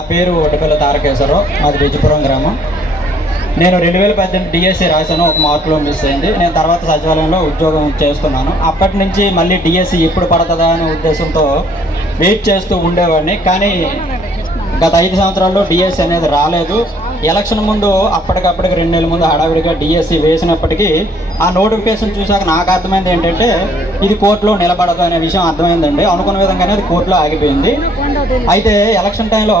నా పేరు ఒడ్డుపల్లి తారకేశ్వరరావు, మాది విజయపురం గ్రామం. నేను 2018 డిఎస్సి రాశాను, ఒక మార్కులో మిస్ అయింది. నేను తర్వాత సచివాలయంలో ఉద్యోగం చేస్తున్నాను. అప్పటి నుంచి మళ్ళీ డిఎస్సి ఎప్పుడు పడుతుందా అనే ఉద్దేశంతో వెయిట్ చేస్తూ ఉండేవాడిని. కానీ గత 5 సంవత్సరాల్లో డిఎస్సి అనేది రాలేదు. ఎలక్షన్ ముందు అప్పటికప్పటికి 2 నెలల ముందు హడావిడిగా డిఎస్సి వేసినప్పటికీ ఆ నోటిఫికేషన్ చూసాక నాకు అర్థమైంది ఏంటంటే ఇది కోర్టులో నిలబడదు అనే విషయం అర్థమైందండి. అనుకున్న విధంగానే అది కోర్టులో ఆగిపోయింది. అయితే ఎలక్షన్ టైంలో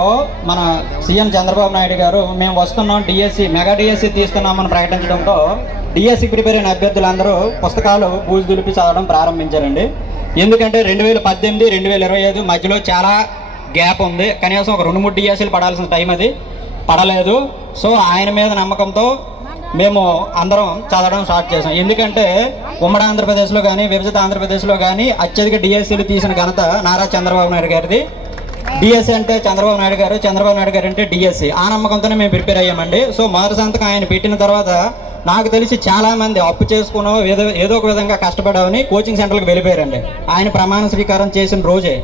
మన సీఎం చంద్రబాబు నాయుడు గారు మేము వస్తున్నాం డిఎస్సి మెగా డిఎస్సి తీస్తున్నామని ప్రకటించడంతో డిఎస్సి ప్రిపేర్ అయిన అభ్యర్థులందరూ పుస్తకాలు బూజు దులిపి చదవడం ప్రారంభించారండి. ఎందుకంటే 2018, 2025 మధ్యలో చాలా గ్యాప్ ఉంది. కనీసం ఒక 2-3 డిఎస్సీలు పడాల్సిన టైం అది పడలేదు. సో ఆయన మీద నమ్మకంతో మేము అందరం చదవడం స్టార్ట్ చేసాం. ఎందుకంటే ఉమ్మడి ఆంధ్రప్రదేశ్లో కానీ విభజిత ఆంధ్రప్రదేశ్లో కానీ అత్యధిక డిఎస్సీలు తీసిన ఘనత నారా చంద్రబాబు నాయుడు గారిది. డిఎస్సీ అంటే చంద్రబాబు నాయుడు గారు, చంద్రబాబు నాయుడు గారు అంటే డిఎస్సీ. ఆ నమ్మకంతోనే మేము ప్రిపేర్ అయ్యామండి. సో మొదటి సంతకం ఆయన పెట్టిన తర్వాత నాకు తెలిసి చాలామంది అప్పు చేసుకున్నాం, ఏదో ఒక విధంగా కష్టపడామని కోచింగ్ సెంటర్లకు వెళ్ళిపోయారండి. ఆయన ప్రమాణ స్వీకారం చేసిన రోజే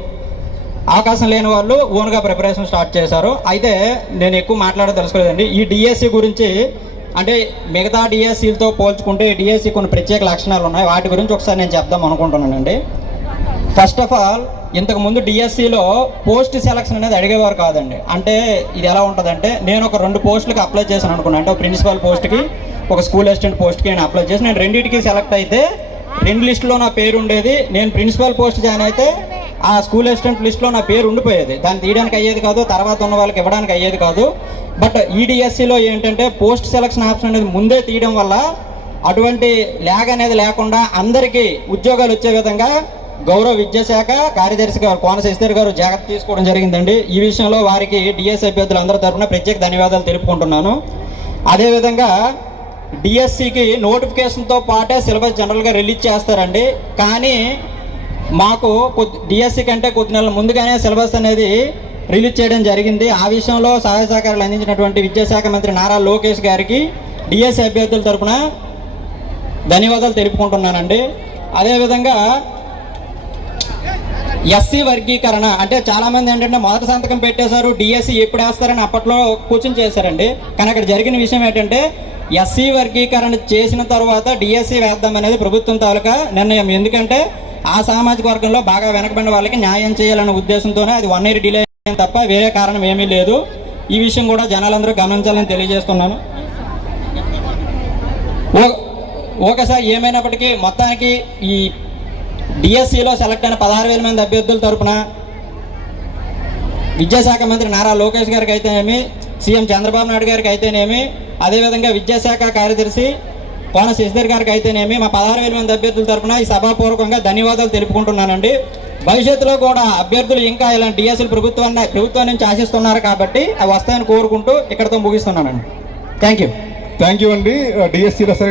అవకాశం లేని వాళ్ళు ఓన్గా ప్రిపరేషన్ స్టార్ట్ చేశారు. అయితే నేను ఎక్కువ మాట్లాడదలుచుకోలేదండి. ఈ డిఎస్సి గురించి అంటే మిగతా డిఎస్సీలతో పోల్చుకుంటే డిఎస్సి కొన్ని ప్రత్యేక లక్షణాలు ఉన్నాయి. వాటి గురించి ఒకసారి నేను చెప్దాం అనుకుంటున్నానండి. ఫస్ట్ ఆఫ్ ఆల్, ఇంతకుముందు డిఎస్సిలో పోస్ట్ సెలక్షన్ అనేది అడిగేవారు కాదండి. అంటే ఇది ఎలా ఉంటుందంటే నేను ఒక 2 పోస్టులకి అప్లై చేశాను అనుకున్నాను. అంటే ఒక ప్రిన్సిపల్ పోస్ట్కి, ఒక స్కూల్ అసిస్టెంట్ పోస్ట్కి నేను అప్లై చేసి నేను రెండింటికి సెలెక్ట్ అయితే 2 లిస్టులో నా పేరు ఉండేది. నేను ప్రిన్సిపల్ పోస్ట్ జాయిన్ అయితే ఆ స్కూల్ అసిస్టెంట్ లిస్ట్లో నా పేరు ఉండిపోయేది. దాన్ని తీయడానికి అయ్యేది కాదు, తర్వాత ఉన్న వాళ్ళకి ఇవ్వడానికి అయ్యేది కాదు. బట్ ఈ డిఎస్సిలో ఏంటంటే పోస్ట్ సెలక్షన్ ఆప్షన్ అనేది ముందే తీయడం వల్ల అటువంటి ల్యాగ్ అనేది లేకుండా అందరికీ ఉద్యోగాలు వచ్చే విధంగా గౌరవ విద్యాశాఖ కార్యదర్శి గారు కోన శశిధర్ గారు జాగ్రత్త తీసుకోవడం జరిగిందండి. ఈ విషయంలో వారికి డిఎస్సి అభ్యర్థులందరి తరఫున ప్రత్యేక ధన్యవాదాలు తెలుపుకుంటున్నాను. అదేవిధంగా డిఎస్సికి నోటిఫికేషన్తో పాటే సిలబస్ జనరల్గా రిలీజ్ చేస్తారండి. కానీ మాకు డిఎస్సి కంటే కొద్ది నెలల ముందుగానే సిలబస్ అనేది రిలీజ్ చేయడం జరిగింది. ఆ విషయంలో సహాయ సహకారాలు అందించినటువంటి విద్యాశాఖ మంత్రి నారా లోకేష్ గారికి డిఎస్సి అభ్యర్థుల తరఫున ధన్యవాదాలు తెలుపుకుంటున్నానండి. అదేవిధంగా ఎస్సీ వర్గీకరణ అంటే చాలామంది ఏంటంటే మొదటి సంతకం పెట్టేశారు, డిఎస్సి ఎప్పుడు వేస్తారని అప్పట్లో క్వశ్చన్ చేశారండి. కానీ అక్కడ జరిగిన విషయం ఏంటంటే ఎస్సీ వర్గీకరణ చేసిన తర్వాత డిఎస్సి వేద్దామనేది ప్రభుత్వం తాలూకా నిర్ణయం. ఎందుకంటే ఆ సామాజిక వర్గంలో బాగా వెనకబడిన వాళ్ళకి న్యాయం చేయాలనే ఉద్దేశంతోనే అది 1 year డిలే అయింది తప్ప వేరే కారణం ఏమీ లేదు. ఈ విషయం కూడా జనాలందరూ గమనించాలని తెలియజేస్తున్నాను. ఒకసారి ఏమైనప్పటికీ మొత్తానికి ఈ డిఎస్సిలో సెలెక్ట్ అయిన 16,000 మంది అభ్యర్థుల తరపున విద్యాశాఖ మంత్రి నారా లోకేష్ గారికి అయితేనేమి, సీఎం చంద్రబాబు నాయుడు గారికి అయితేనేమి, అదేవిధంగా విద్యాశాఖ కార్యదర్శి కోన శశిధర్ గారికి అయితేనేమి మా 16,000 మంది అభ్యర్థుల తరఫున ఈ సభాపూర్వకంగా ధన్యవాదాలు తెలుపుకుంటున్నానండి. భవిష్యత్తులో కూడా అభ్యర్థులు ఇంకా ఇలాంటి డిఎస్సీలు ప్రభుత్వం నుంచి ఆశిస్తున్నారు కాబట్టి అవి వస్తాయని కోరుకుంటూ ఇక్కడతో ముగిస్తున్నానండి. థ్యాంక్ యూ అండి. డిఎస్సీలో సెలెక్ట్